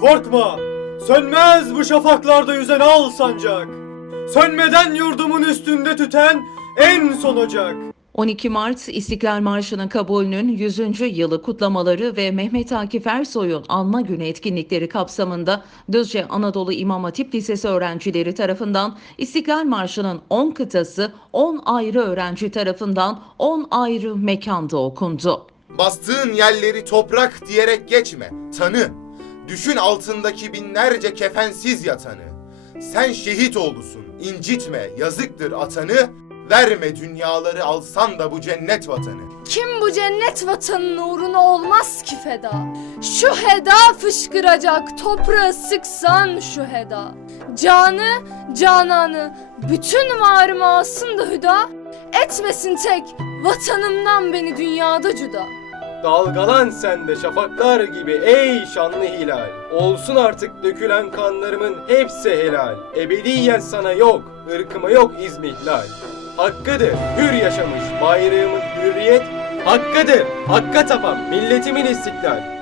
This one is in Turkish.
Korkma, sönmez bu şafaklarda yüzen al sancak. Sönmeden yurdumun üstünde tüten en son ocak. 12 Mart İstiklal Marşı'nın kabulünün 100. yılı kutlamaları ve Mehmet Akif Ersoy'un anma günü etkinlikleri kapsamında Düzce Anadolu İmam Hatip Lisesi öğrencileri tarafından İstiklal Marşı'nın 10 kıtası 10 ayrı öğrenci tarafından 10 ayrı mekanda okundu. Bastığın yerleri toprak diyerek geçme, tanı. Düşün altındaki binlerce kefensiz yatanı. Sen şehit oğlusun, incitme, yazıktır atanı. Verme dünyaları alsan da bu cennet vatanı. Kim bu cennet vatanının uğruna olmaz ki feda? Şu heda fışkıracak toprağı sıksan şu heda. Canı, cananı, bütün varımı alsın da hüda. Etmesin tek vatanımdan beni dünyada cüda. Dalgalan sen de şafaklar gibi ey şanlı hilal. Olsun artık dökülen kanlarımın hepsi helal. Ebediyen sana yok, ırkıma yok izmihlal. Hakkıdır hür yaşamış bayrağımın hürriyet. Hakkıdır hakka tapan milletimin istiklal.